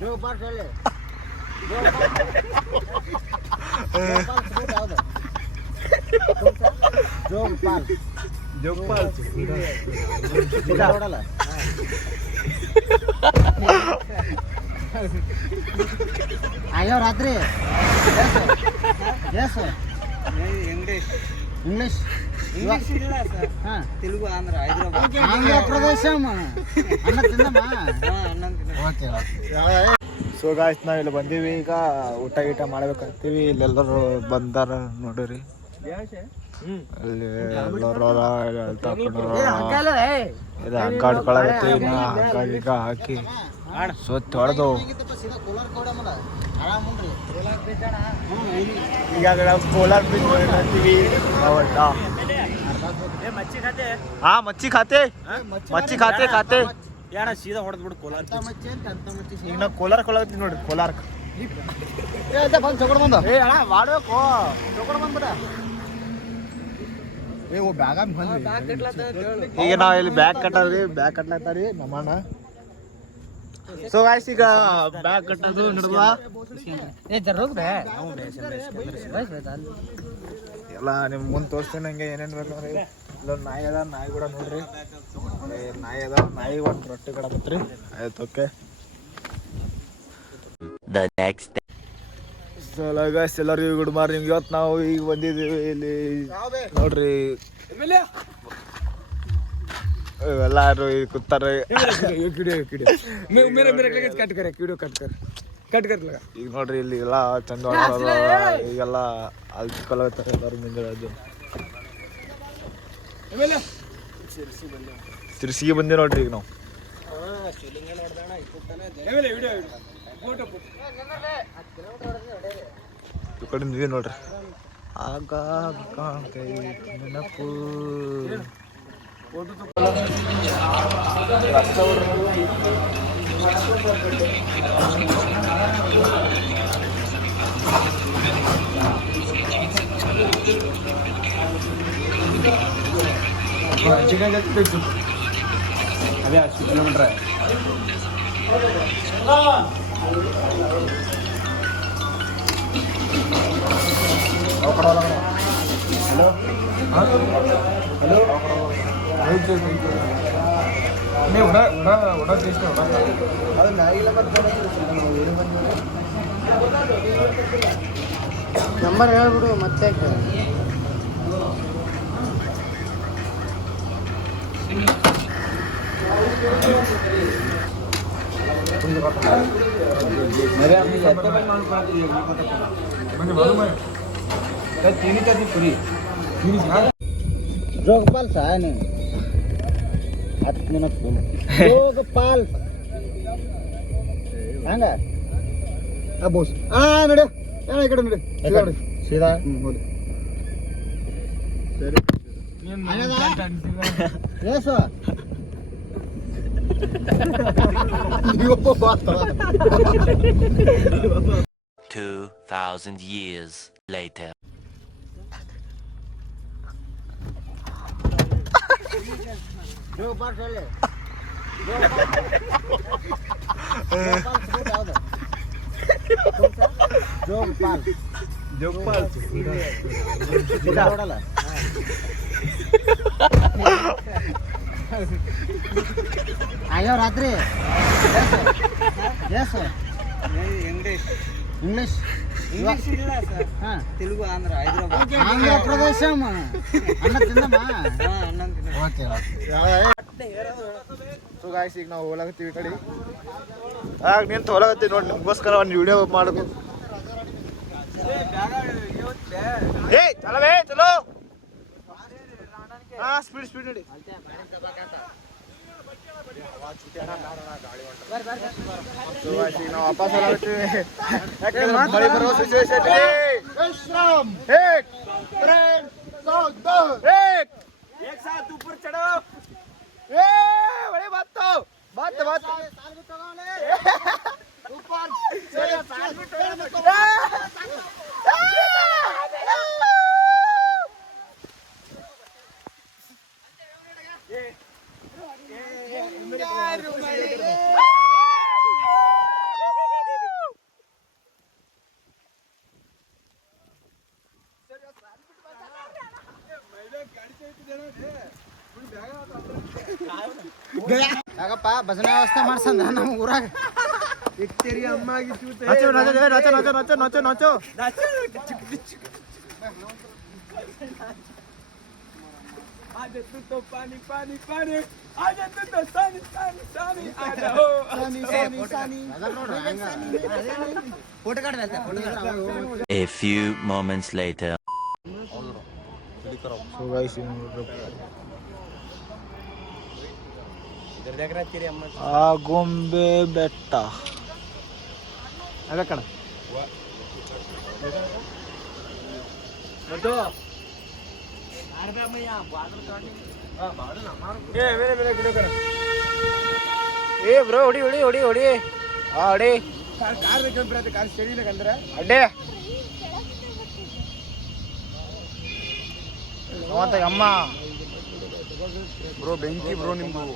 ಜೋಪಾಲ್ आयो रात्रि English English English ಇಲ್ಲ ಸರ್ ಹಾ ತೆಲುಗು ಆಂಧ್ರ ಹೈದರಾಬಾದ್ ಆಂಧ್ರ ಪ್ರದೇಶ ಅನ್ನ ತಿನ್ನಮ್ಮ ಹಾ ಅನ್ನ ತಿನ್ನ ಓಕೆ ಸೊ ಗಾಯ್ಸ್ ನಾವು ಇಲ್ಲಿ ಬಂದೀವಿ ಈಗ ಊಟ ಗೀಟ ಮಾಡ್ಬೇಕಂತೀವಿ ಇಲ್ಲೆಲ್ಲರೂ ಬಂದಾರ ನೋಡಿರಿ ಅಲ್ಲಿ ಎಲ್ಲರೂ ಇದು ಹಗ್ಗಾಡ್ಕೊಳಗತ್ತೀವಿ ಹಗ್ಗ ಗಿಗ್ಗ ಹಾಕಿ ಸೊತ್ತು ಹೊಡೆದು ಈಗ ನಾವು ಕೋಲಾರ ಬೀಚ್ ನೋಡ್ತೀವಿ हाँ मच्छी खाते मच्छी खाते खाते यार सीधा ಹೊಡೆದ್ ಬಿಡು ಕೋಲಾರ ಮಚ್ಚಿ ಅಂತ ಅಂತ ಮಚ್ಚಿ ಈಗ ನಾವು ಕೋಲಾರ ಕೊಳಗತ್ತೀವಿ ನೋಡಿ ಕೋಲಾರ ಏ ಅದ ಬಂದು ಚೊಕಡ ಬಂದ ಏ ಅಣ್ಣ ಮಾಡಬೇಕು ಚೊಕಡ ಬಂದ್ಬಿಡ ಏ ಓ ಬ್ಯಾಗ ಬಂದ್ರಿ ಬ್ಯಾಗ್ ಕಟ್ಲಾತ ಈಗ ನಾವು ಇಲ್ಲಿ ಬ್ಯಾಗ್ ಕಟ್ಟಾದ್ರಿ ಬ್ಯಾಗ್ ಕಟ್ಲಾತಾರಿ ನಮ್ಮಣ್ಣ ಸೊ ಗಾಯ್ಸ್ ಈಗ ಬ್ಯಾಗ್ ಕಟ್ಟೋದು ನಡೆದ ಏ ಜರೋಗ್ ಬೇ ಎಲ್ಲ ನಿಮ್ಮ ಮುಂದೆ ತೋರಿಸ್ತೀನಿ ಹಂಗೆ ಏನೇನು ಬೇಕು ನೋಡ್ರಿ ಇಲ್ಲೊಂದು ನಾಯಿ ಅದ ನಾಯಿ ಕೂಡ ನೋಡ್ರಿ ನಾಯಿ ಅದ ನಾಯಿ ಒಂದು ರೊಟ್ಟಿ ಕಡಬತ್ರಿ ಆಯ್ತು ಓಕೆ ಗಾಯ್ಸ್ ಎಲ್ಲರಿಗೂ ಗುಡ್ ಮಾರ್ನಿಂಗ್ ಇವತ್ತು ನಾವು ಈಗ ಬಂದಿದ್ದೀವಿ ಇಲ್ಲಿ ನೋಡ್ರಿ ಎಲ್ಲಾರು ಈಗ ಕೂತಾರೆ ಈಗ ನೋಡ್ರಿ ಇಲ್ಲಿ ಎಲ್ಲ ಚಂದ ಈಗೆಲ್ಲ ಅಲ್ಕೊಳತ್ತಾರೆ ಎಲ್ಲರೂ ಮುಂಜಾನೆ ಸಿರ್ಸಿಗೆ ಬಂದೆ ನೋಡ್ರಿ ಈಗ ನಾವು ಈ ಕಡೆ ನೀವೇ ನೋಡ್ರಿ ಆಗ ಕೈ ನೆನಪು ಅದೇ 10 ಕಿಲೋಮೀಟರ್ ಹಲೋ ಹಲೋ ನಂಬರ್ ಹೇಳ್ಬಿಡು ಮತ್ತೆ जोगपाल सा है नहीं 10 मिनट बोलो जोगपाल ಹಂಗ ಬೋಸ್ ನಡೆ ಈ ಕಡೆ ನಡೆ ಸೀದಾ ಹೋಗಿ ಸರಿ ಏಸು 2000 years later. जोगपाल चले जोगपाल ಜೋಪಾಲ್ ನೋಡಲ್ಲ आयो रात्रि इंग्लिश इंग्लिश इंग्लिश ಇಲ್ಲ ಸರ್ ಹಾ ತೆಲುಗು ಆಂಧ್ರ ಹೈದರಾಬಾದ್ ಆಂಧ್ರ ಪ್ರದೇಶ ಅನ್ನ ತಿನ್ನಮ್ಮ ಹಾ ಅನ್ನ ತಿನ್ನ ಓಕೆ ಸೊ ಗಾಯ್ಸ್ ಈಗ ನಾವು ಹೋಗ್ಲಾಗತ್ತೀವಿ ಕಡೆ ಆಗ ನಿಂತು ಹೋಗ್ಲಾಗತ್ತೀವಿ ನೋಡಿ ನಿಮಗೋಸ್ಕರ ಒಂದು ವಿಡಿಯೋ ಮಾಡಬೇಕು ಏ ಚಲವೇ ಚಲೋ ಹಾ ಸ್ಪೀಡ್ ಸ್ಪೀಡ್ ನೋಡಿ ನಾವು ವಾಪಸ್ ಹೋಗ್ತೀವಿ ಯಾಕಂದ್ರೆ ಮಳೆ ಬರೋ ಸಿಚುವೇಶನ್ एक साथ ऊपर चढ़ो ए बड़े बात तो बात ऊपर चलो साल में ಯಾಕಪ್ಪ ಭಜನೆ ವ್ಯವಸ್ಥೆ ಮಾಡ್ಸಂದ ನಮ್ಮ ಊರಾಗ ನಾಚೋ ನಾಚೋ ನಾಚೋ ನಾಚೋ ನಾಚೋ ನಾಚೋ ಫೋಟೋ ಕಾಡ್ದ A few moments later. Agumbe ಬೆಟ್ಟ ಅದಕ್ಕಣ ಏ ಬ್ರೋ ಹೊಡಿ ಹೊಡಿ ಹೊಡಿ ಹೊಡಿ ಹೊಡಿ ಅಡ್ಡೆ ಅಮ್ಮ ಬ್ರೋ ಬೆಂಕಿ ಬ್ರೋ ನಿಮ್ದು